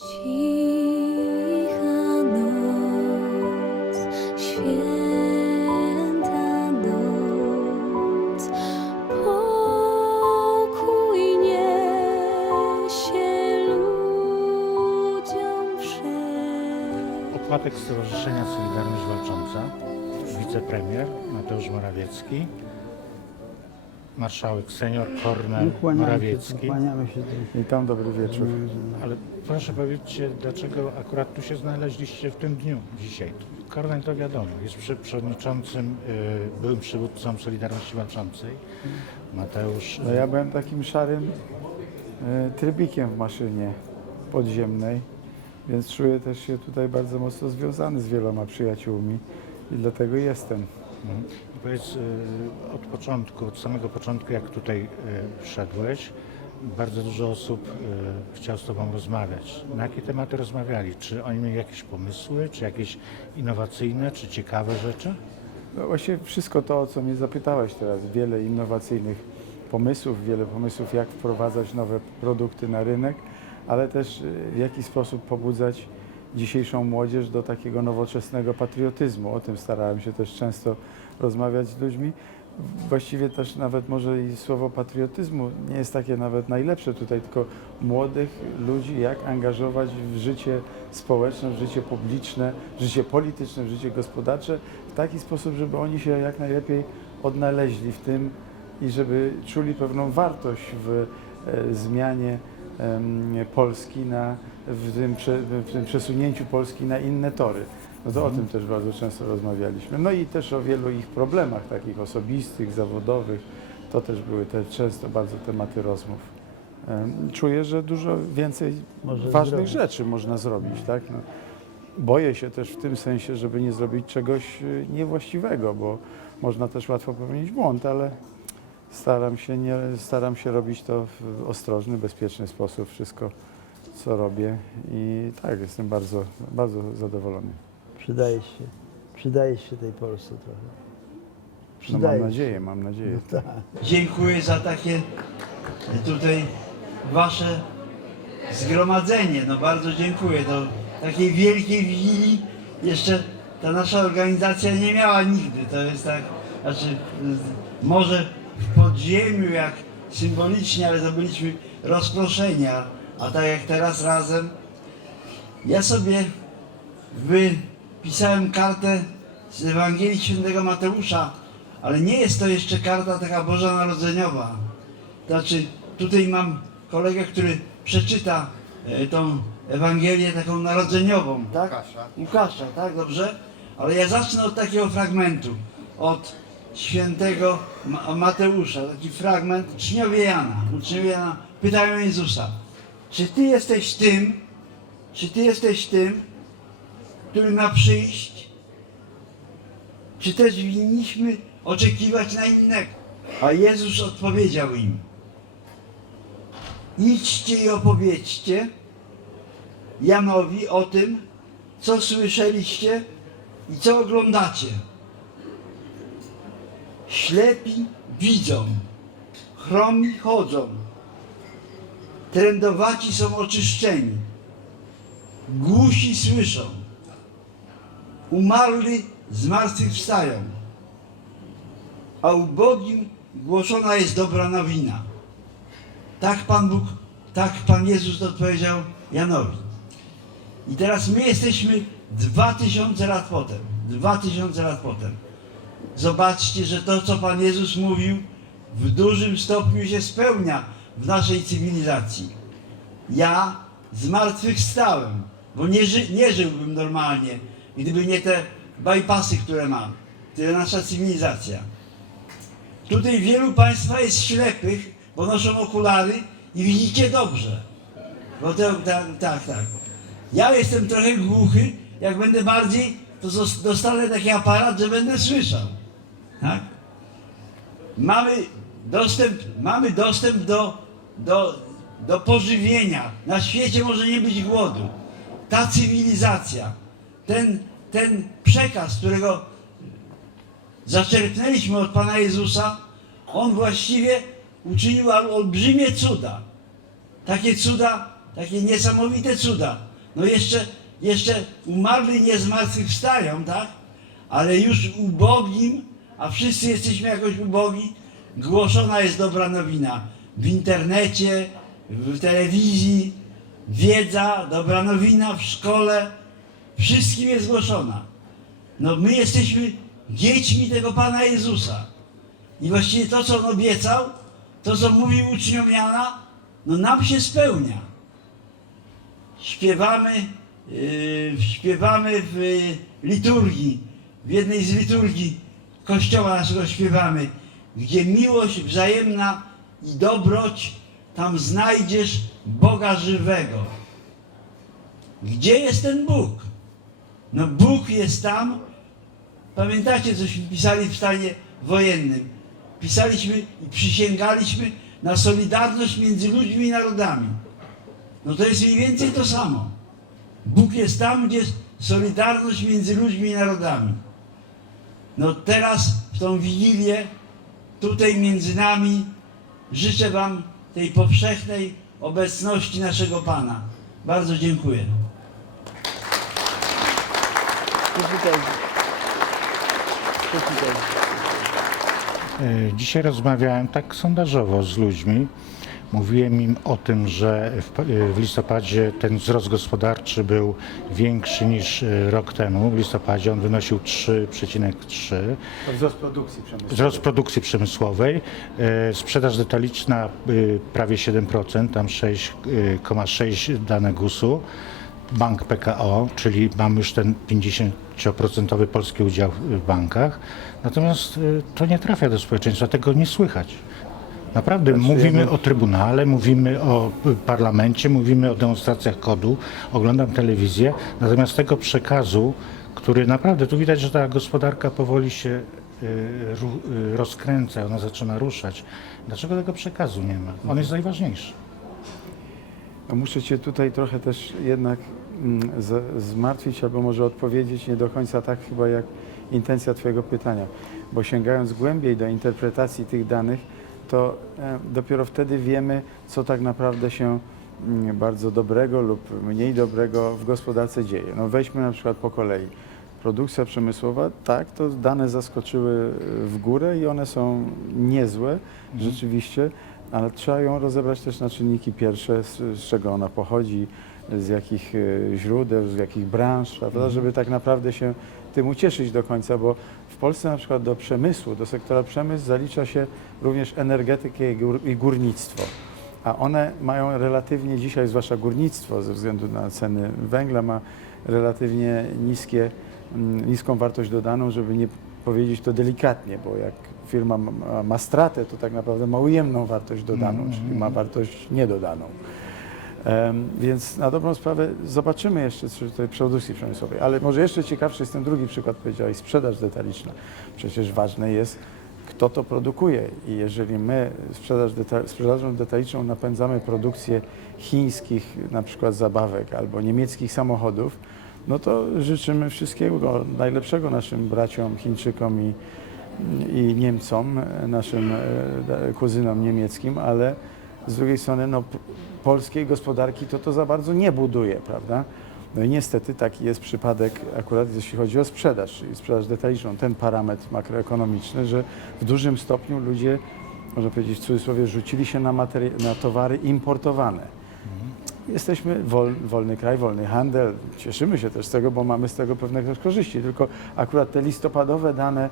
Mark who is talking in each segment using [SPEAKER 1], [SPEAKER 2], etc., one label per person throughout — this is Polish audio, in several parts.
[SPEAKER 1] Cicha noc, święta noc, pokój niesie ludziom wszem.
[SPEAKER 2] Opłatek Stowarzyszenia Solidarność Walcząca, wicepremier Mateusz Morawiecki, marszałek senior Kornel Morawiecki.
[SPEAKER 3] kłaniamy się.
[SPEAKER 4] Witam, dobry wieczór.
[SPEAKER 2] Ale proszę powiedzieć, dlaczego akurat tu się znaleźliście w tym dniu, dzisiaj? Kornel to wiadomo, jest przy- przewodniczącym, y, byłym przywódcą Solidarności Walczącej. Mateusz,
[SPEAKER 4] No ja byłem takim szarym e, trybikiem w maszynie podziemnej, więc czuję też się tutaj bardzo mocno związany z wieloma przyjaciółmi i dlatego jestem.
[SPEAKER 2] Mhm. Powiedz y, od początku, od samego początku, jak tutaj y, wszedłeś, bardzo dużo osób y, chciało z Tobą rozmawiać. Na jakie tematy rozmawiali? Czy oni mieli jakieś pomysły, czy jakieś innowacyjne, czy ciekawe rzeczy?
[SPEAKER 4] No właśnie wszystko to, o co mnie zapytałeś teraz, wiele innowacyjnych pomysłów, wiele pomysłów, jak wprowadzać nowe produkty na rynek, ale też y, w jaki sposób pobudzać dzisiejszą młodzież do takiego nowoczesnego patriotyzmu. O tym starałem się też często rozmawiać z ludźmi. Właściwie też nawet może i słowo patriotyzmu nie jest takie nawet najlepsze tutaj, tylko młodych ludzi, jak angażować w życie społeczne, w życie publiczne, w życie polityczne, w życie gospodarcze w taki sposób, żeby oni się jak najlepiej odnaleźli w tym i żeby czuli pewną wartość w e, zmianie Polski na, w, tym, w tym przesunięciu Polski na inne tory. No to o tym też bardzo często rozmawialiśmy. No i też o wielu ich problemach takich osobistych, zawodowych. To też były te często bardzo tematy rozmów. Czuję, że dużo więcej
[SPEAKER 3] Może
[SPEAKER 4] ważnych
[SPEAKER 3] zrobić.
[SPEAKER 4] rzeczy można zrobić, tak? No, boję się też w tym sensie, żeby nie zrobić czegoś y, niewłaściwego, bo można też łatwo popełnić błąd, ale staram się, nie, staram się robić to w ostrożny, bezpieczny sposób, wszystko co robię i tak, jestem bardzo, bardzo zadowolony.
[SPEAKER 3] Przydaje się, przydaje się tej Polsce trochę.
[SPEAKER 4] No
[SPEAKER 3] Przydaje
[SPEAKER 4] mam
[SPEAKER 3] się.
[SPEAKER 4] nadzieję, mam nadzieję.
[SPEAKER 3] Tak.
[SPEAKER 5] Dziękuję za takie tutaj wasze zgromadzenie. No bardzo dziękuję. To takiej wielkiej wigilii jeszcze ta nasza organizacja nie miała nigdy. To jest tak, znaczy y, może w podziemiu jak symbolicznie, ale to byliśmy rozproszenia. A tak jak teraz razem, ja sobie wypisałem kartę z Ewangelii Świętego Mateusza, ale nie jest to jeszcze karta taka Boża Narodzeniowa. Znaczy, tutaj mam kolegę, który przeczyta e, tą Ewangelię taką narodzeniową, tak? Łukasza. Łukasza, tak, dobrze? Ale ja zacznę od takiego fragmentu, od świętego Ma- Mateusza, taki fragment, uczniowie Jana. Uczniowie Jana pytają Jezusa, czy Ty jesteś tym, czy Ty jesteś tym, który ma przyjść, czy też winniśmy oczekiwać na innego? A Jezus odpowiedział im: Idźcie i opowiedzcie Janowi o tym, co słyszeliście i co oglądacie. Ślepi widzą, chromi chodzą, trędowaci są oczyszczeni, głusi słyszą, umarli zmartwychwstają, a ubogim głoszona jest dobra nowina. Tak Pan Bóg, tak Pan Jezus odpowiedział Janowi. I teraz my jesteśmy dwa tysiące lat potem. Dwa tysiące lat potem. Zobaczcie, że to, co Pan Jezus mówił, w dużym stopniu się spełnia w naszej cywilizacji. Ja zmartwychwstałem, bo nie, ży, nie żyłbym normalnie, gdyby nie te bypassy, które mam, które nasza cywilizacja. Tutaj wielu Państwa jest ślepych, bo noszą okulary i widzicie dobrze. Bo to, tak, tak, tak. Ja jestem trochę głuchy, jak będę bardziej, to dostanę taki aparat, że będę słyszał. Tak? Mamy dostęp, mamy dostęp do, do, do pożywienia. Na świecie może nie być głodu. Ta cywilizacja, ten, ten przekaz, którego zaczerpnęliśmy od Pana Jezusa, On właściwie uczynił ol- olbrzymie cuda. Takie cuda, takie niesamowite cuda. No jeszcze, jeszcze umarli nie zmartwychwstają, tak? Ale już ubogim, a wszyscy jesteśmy jakoś ubogi, głoszona jest dobra nowina. W internecie, w telewizji, wiedza, dobra nowina w szkole, wszystkim jest głoszona. No my jesteśmy dziećmi tego Pana Jezusa. I właściwie to, co On obiecał, to, co mówił uczniom Jana, no nam się spełnia. Śpiewamy, yy, śpiewamy w liturgii, w jednej z liturgii Kościoła naszego śpiewamy, gdzie miłość wzajemna i dobroć, tam znajdziesz Boga żywego. Gdzie jest ten Bóg? No Bóg jest tam. Pamiętacie, cośmy pisali w stanie wojennym? Pisaliśmy i przysięgaliśmy na solidarność między ludźmi i narodami. No to jest mniej więcej to samo. Bóg jest tam, gdzie jest solidarność między ludźmi i narodami. No teraz w tą Wigilię, tutaj między nami, życzę Wam tej powszechnej obecności naszego Pana. Bardzo dziękuję.
[SPEAKER 2] Dzisiaj rozmawiałem tak sondażowo z ludźmi. Mówiłem im o tym, że w, e, listopadzie ten wzrost gospodarczy był większy niż e, rok temu. W listopadzie on wynosił 3,3.
[SPEAKER 4] To wzrost produkcji przemysłowej.
[SPEAKER 2] Wzrost produkcji przemysłowej, e, sprzedaż detaliczna prawie 7%, tam 6,6 dane GUS-u. Bank PKO, czyli mamy już ten 50% polski udział w bankach. Natomiast y, to nie trafia do społeczeństwa, tego nie słychać. Naprawdę
[SPEAKER 4] Znaczy,
[SPEAKER 2] mówimy
[SPEAKER 4] jakby-
[SPEAKER 2] o Trybunale, mówimy o y, parlamencie, mówimy o demonstracjach kodu, oglądam telewizję, natomiast tego przekazu, który naprawdę, tu widać, że ta gospodarka powoli się y, rozkręca, ona zaczyna ruszać. Dlaczego tego przekazu nie ma? On jest najważniejszy.
[SPEAKER 4] Muszę Cię tutaj trochę też jednak mm, z, zmartwić, albo może odpowiedzieć nie do końca tak chyba jak intencja Twojego pytania. Bo sięgając głębiej do interpretacji tych danych, to e, dopiero wtedy wiemy, co tak naprawdę się mm, bardzo dobrego lub mniej dobrego w gospodarce dzieje. No weźmy na przykład po kolei. Produkcja przemysłowa, tak, to dane zaskoczyły e, w górę i one są niezłe rzeczywiście, ale trzeba ją rozebrać też na czynniki pierwsze, z, z czego ona pochodzi, z jakich e, źródeł, z jakich branż, prawda, żeby tak naprawdę się tym ucieszyć do końca, bo w Polsce na przykład do przemysłu, do sektora przemysł zalicza się również energetykę i gór- i górnictwo. A one mają relatywnie dzisiaj, zwłaszcza górnictwo, ze względu na ceny węgla, ma relatywnie niskie, mm, niską wartość dodaną, żeby nie powiedzieć to delikatnie, bo jak firma ma, ma stratę, to tak naprawdę ma ujemną wartość dodaną, czyli ma wartość niedodaną. Em, Więc na dobrą sprawę zobaczymy jeszcze tej produkcji przemysłowej. Ale może jeszcze ciekawszy jest ten drugi przykład, powiedziałeś, sprzedaż detaliczna. Przecież ważne jest, kto to produkuje. I jeżeli my sprzedaż deta- sprzedażą detaliczną napędzamy produkcję chińskich na przykład zabawek albo niemieckich samochodów, no to życzymy wszystkiego najlepszego naszym braciom Chińczykom i, i Niemcom, naszym e, kuzynom niemieckim, ale z drugiej strony no, polskiej gospodarki to to za bardzo nie buduje, prawda? No i niestety taki jest przypadek akurat jeśli chodzi o sprzedaż, czyli sprzedaż detaliczną, ten parametr makroekonomiczny, że w dużym stopniu ludzie, można powiedzieć w cudzysłowie, rzucili się na, na towary importowane. Jesteśmy wol, wolny kraj, wolny handel. Cieszymy się też z tego, bo mamy z tego pewne korzyści. Tylko akurat te listopadowe dane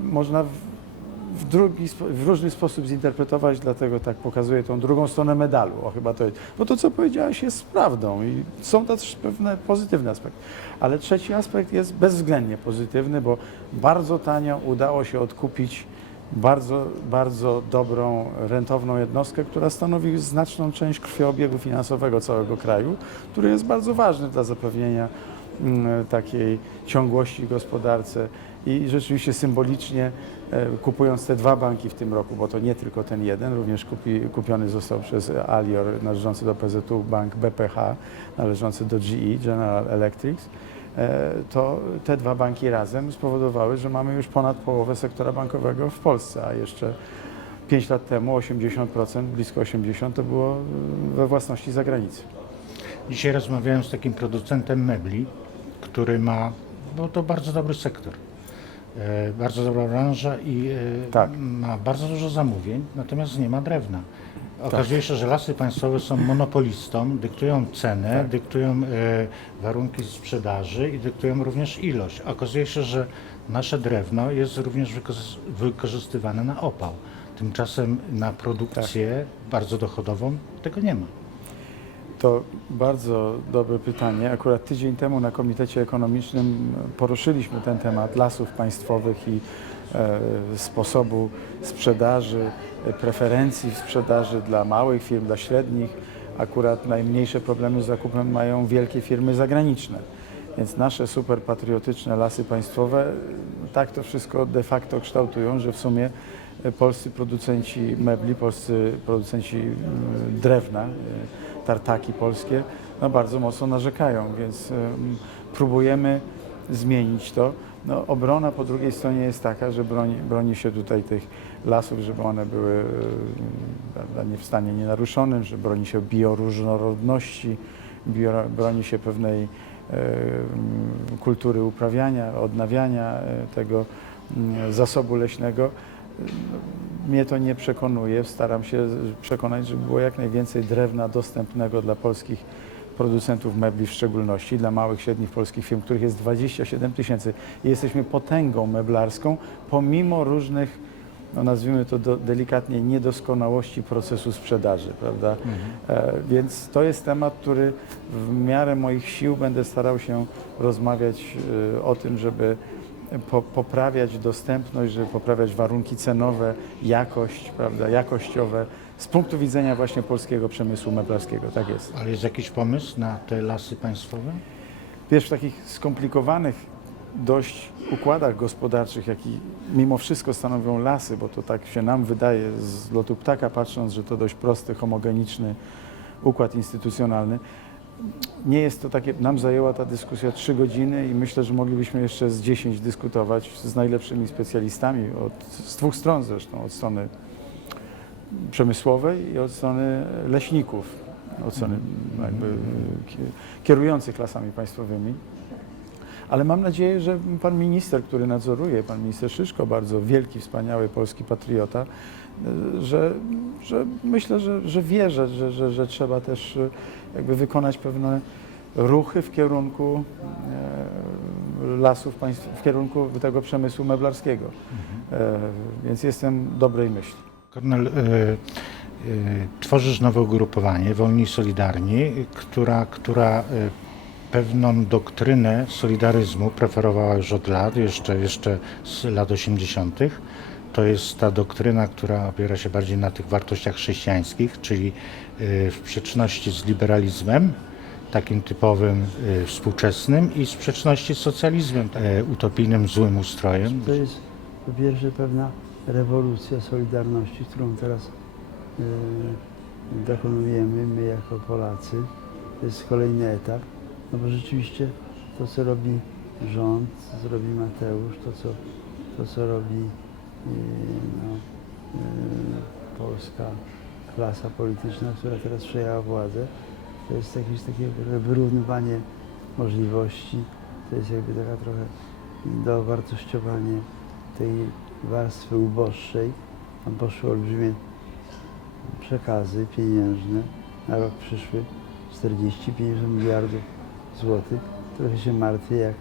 [SPEAKER 4] można w, drugi, w różny sposób zinterpretować, dlatego tak pokazuję tą drugą stronę medalu. O, chyba to jest. Bo to, co powiedziałaś, jest prawdą i są też pewne pozytywne aspekty. Ale trzeci aspekt jest bezwzględnie pozytywny, bo bardzo tanio udało się odkupić bardzo, bardzo dobrą, rentowną jednostkę, która stanowi znaczną część krwiobiegu finansowego całego kraju, który jest bardzo ważny dla zapewnienia mm, takiej ciągłości gospodarce i rzeczywiście symbolicznie e, kupując te dwa banki w tym roku, bo to nie tylko ten jeden, również kupi, kupiony został przez Alior należący do PZU bank BPH należący do GE, General Electric, to te dwa banki razem spowodowały, że mamy już ponad połowę sektora bankowego w Polsce, a jeszcze 5 lat temu 80%, blisko 80% to było e, we własności zagranicy.
[SPEAKER 2] Dzisiaj rozmawiałem z takim producentem mebli, który ma, bo to bardzo dobry sektor, e, bardzo dobra branża i e,
[SPEAKER 4] Tak.
[SPEAKER 2] ma bardzo dużo zamówień, natomiast nie ma drewna. Okazuje się, że lasy państwowe są monopolistą, dyktują cenę, dyktują e, warunki sprzedaży i dyktują również ilość. Okazuje się, że nasze drewno jest również wykorzystywane na opał. Tymczasem na produkcję bardzo dochodową tego nie ma.
[SPEAKER 4] To bardzo dobre pytanie. Akurat tydzień temu na Komitecie Ekonomicznym poruszyliśmy ten temat lasów państwowych i e, sposobu sprzedaży, e, preferencji w sprzedaży dla małych firm, dla średnich. Akurat najmniejsze problemy z zakupem mają wielkie firmy zagraniczne. Więc nasze super patriotyczne lasy państwowe tak to wszystko de facto kształtują, że w sumie e, polscy producenci mebli, polscy producenci mm, drewna, tartaki polskie, no bardzo mocno narzekają, więc em, próbujemy zmienić to. No, obrona po drugiej stronie jest taka, że broni, broni się tutaj tych lasów, żeby one były nie w stanie nienaruszonym, że broni się bioróżnorodności, bio, broni się pewnej kultury uprawiania, odnawiania e, tego mm, zasobu leśnego. Mnie to nie przekonuje. Staram się przekonać, żeby było jak najwięcej drewna dostępnego dla polskich producentów mebli w szczególności, dla małych, średnich polskich firm, których jest 27 tysięcy. I jesteśmy potęgą meblarską, pomimo różnych, no nazwijmy to do, delikatnie, niedoskonałości procesu sprzedaży, prawda? E, więc to jest temat, który w miarę moich sił będę starał się rozmawiać e, o tym, żeby po, poprawiać dostępność, żeby poprawiać warunki cenowe, jakość, prawda, jakościowe z punktu widzenia właśnie polskiego przemysłu meblarskiego. Tak jest.
[SPEAKER 2] Ale jest jakiś pomysł na te lasy państwowe?
[SPEAKER 4] Wiesz, w takich skomplikowanych dość układach gospodarczych, jaki mimo wszystko stanowią lasy, bo to tak się nam wydaje z lotu ptaka patrząc, że to dość prosty, homogeniczny układ instytucjonalny. Nie jest to takie, nam zajęła ta dyskusja trzy godziny i myślę, że moglibyśmy jeszcze z 10 dyskutować z najlepszymi specjalistami, od, z dwóch stron zresztą, od strony przemysłowej i od strony leśników, od strony jakby ki- kierujących lasami państwowymi. Ale mam nadzieję, że pan minister, który nadzoruje, pan minister Szyszko, bardzo wielki, wspaniały polski patriota, że, że myślę, że, że wie, że, że, że, trzeba też y, jakby wykonać pewne ruchy w kierunku e, lasów w kierunku tego przemysłu meblarskiego. E, Więc jestem dobrej myśli.
[SPEAKER 2] Kornel, y, y, tworzysz nowe ugrupowanie, Wolni Solidarni, która, która y, pewną doktrynę solidaryzmu preferowała już od lat, jeszcze, jeszcze z lat 80. To jest ta doktryna, która opiera się bardziej na tych wartościach chrześcijańskich, czyli y, w sprzeczności z liberalizmem, takim typowym y, współczesnym i w sprzeczności z socjalizmem, y, utopijnym, złym ustrojem.
[SPEAKER 3] To jest po pierwsze pewna rewolucja Solidarności, którą teraz y, dokonujemy my jako Polacy. To jest kolejny etap, no bo rzeczywiście to, co robi rząd, co robi Mateusz, to, co, to, co robi no, polska klasa polityczna, która teraz przejęła władzę, to jest jakieś takie wyrównywanie możliwości, to jest jakby taka trochę dowartościowanie tej warstwy uboższej. Tam poszły olbrzymie przekazy pieniężne na rok przyszły 40-50 miliardów złotych. Trochę się martwię, jak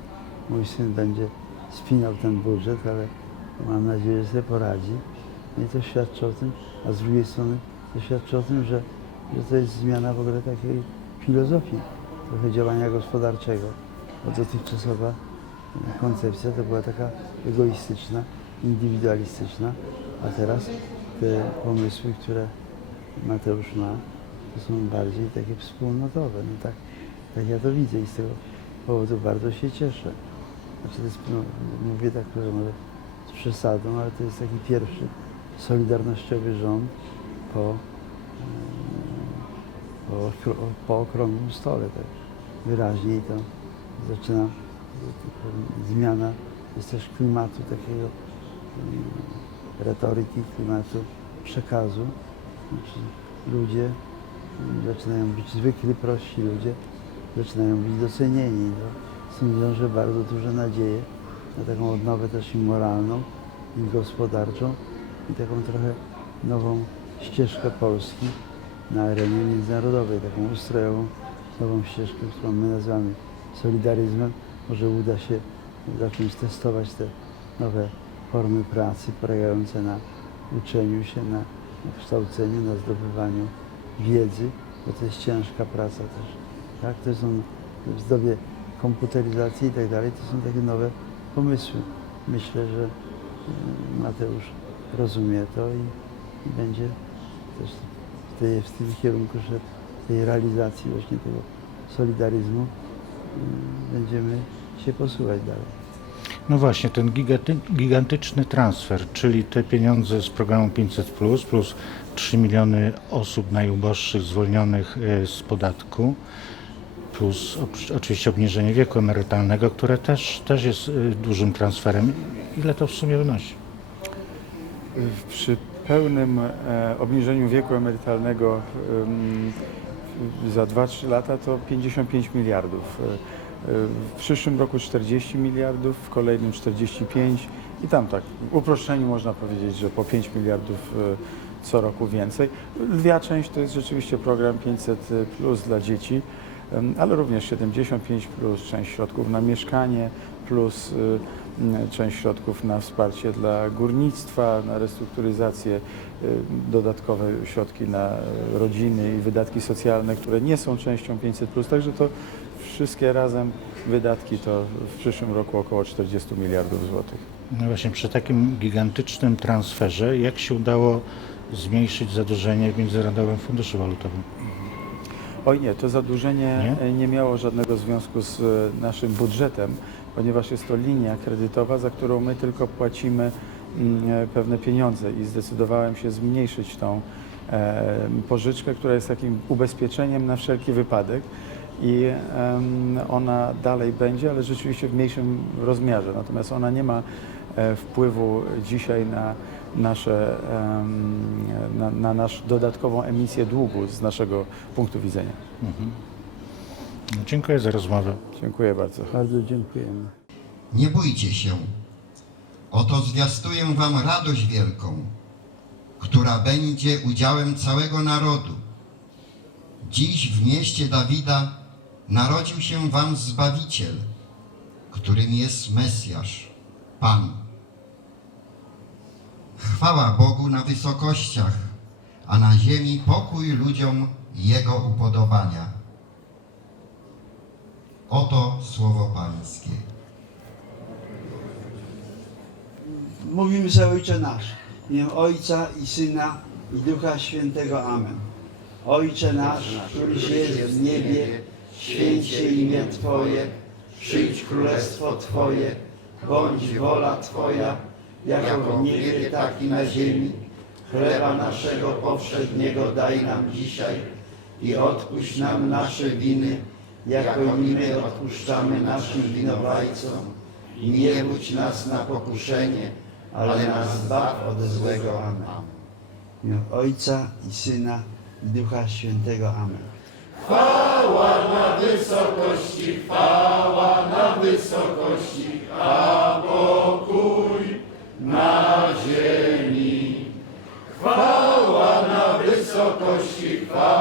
[SPEAKER 3] mój syn będzie spinał ten budżet, ale mam nadzieję, że sobie poradzi. I to świadczy o tym, a z drugiej strony to świadczy o tym, że, że to jest zmiana w ogóle takiej filozofii, trochę działania gospodarczego. Bo dotychczasowa koncepcja to była taka egoistyczna, indywidualistyczna, a teraz te pomysły, które Mateusz ma, to są bardziej takie wspólnotowe. No tak, tak ja to widzę i z tego powodu bardzo się cieszę. Znaczy to jest, no, mówię tak trochę może przesadą, ale to jest taki pierwszy solidarnościowy rząd po, mm, po, po okrągłym stole. Tak wyraźnie i to zaczyna zmiana jest też klimatu takiego mm, retoryki, klimatu przekazu. Znaczy ludzie mm, zaczynają być zwykli, prości ludzie, zaczynają być docenieni. No. Z tym wiąże bardzo duże nadzieje na taką odnowę też i moralną, i gospodarczą, i taką trochę nową ścieżkę Polski na arenie międzynarodowej, taką ustrojową, nową ścieżkę, którą my nazywamy solidaryzmem. Może uda się zacząć testować te nowe formy pracy polegające na uczeniu się, na, kształceniu, na zdobywaniu wiedzy, bo to jest ciężka praca też. Tak? To są w dobie komputeryzacji i tak dalej, to są takie nowe pomysły. Myślę, że y, Mateusz rozumie to i, i będzie też w, tej, w tym kierunku szedł, tej realizacji właśnie tego solidaryzmu y, będziemy się posuwać dalej.
[SPEAKER 2] No właśnie, ten gigantyczny transfer, czyli te pieniądze z programu 500 plus, plus 3 miliony osób najuboższych zwolnionych e, z podatku, plus oczywiście obniżenie wieku emerytalnego, które też, też jest e, dużym transferem. Ile to w sumie wynosi?
[SPEAKER 4] Przy pełnym e, obniżeniu wieku emerytalnego em, za 2-3 lata to 55 miliardów. E, e, W przyszłym roku 40 miliardów, w kolejnym 45 i tam tak, w uproszczeniu można powiedzieć, że po 5 miliardów co roku więcej. Lwia część to jest rzeczywiście program 500 plus dla dzieci, ale również 75 plus, część środków na mieszkanie plus y, część środków na wsparcie dla górnictwa, na restrukturyzację, y, dodatkowe środki na rodziny i wydatki socjalne, które nie są częścią 500+. Także to wszystkie razem wydatki to w przyszłym roku około 40 miliardów złotych.
[SPEAKER 2] No właśnie, przy takim gigantycznym transferze, jak się udało zmniejszyć zadłużenie w Międzynarodowym Funduszu Walutowym?
[SPEAKER 4] Oj nie, to zadłużenie
[SPEAKER 2] Nie?
[SPEAKER 4] nie, miało żadnego związku z e, naszym budżetem, ponieważ jest to linia kredytowa, za którą my tylko płacimy mm, e, pewne pieniądze i zdecydowałem się zmniejszyć tą e, pożyczkę, która jest takim ubezpieczeniem na wszelki wypadek i ona dalej będzie, ale rzeczywiście w mniejszym rozmiarze. Natomiast ona nie ma wpływu dzisiaj na nasze, na, na nasz dodatkową emisję długu z naszego punktu widzenia.
[SPEAKER 2] No, dziękuję za rozmowę.
[SPEAKER 4] Dziękuję bardzo.
[SPEAKER 3] Bardzo dziękujemy.
[SPEAKER 6] Nie bójcie się. Oto zwiastuję wam radość wielką, która będzie udziałem całego narodu. Dziś w mieście Dawida narodził się wam Zbawiciel, którym jest Mesjasz, Pan. Chwała Bogu na wysokościach, a na ziemi pokój ludziom Jego upodobania. Oto słowo Pańskie.
[SPEAKER 5] Mówimy sobie Ojcze Nasz. Imię Ojca i Syna i Ducha Świętego. Amen. Ojcze nasz, któryś jest w niebie, święć się imię Twoje, przyjdź królestwo Twoje, bądź wola Twoja, jako w niebie, tak i na ziemi. Chleba naszego powszedniego daj nam dzisiaj i odpuść nam nasze winy, jako i my odpuszczamy naszym winowajcom. I nie budź nas na pokuszenie, ale nas zbaw od złego. Amen. Ojca i Syna i Ducha Świętego. Amen.
[SPEAKER 1] Cicha noc, świetla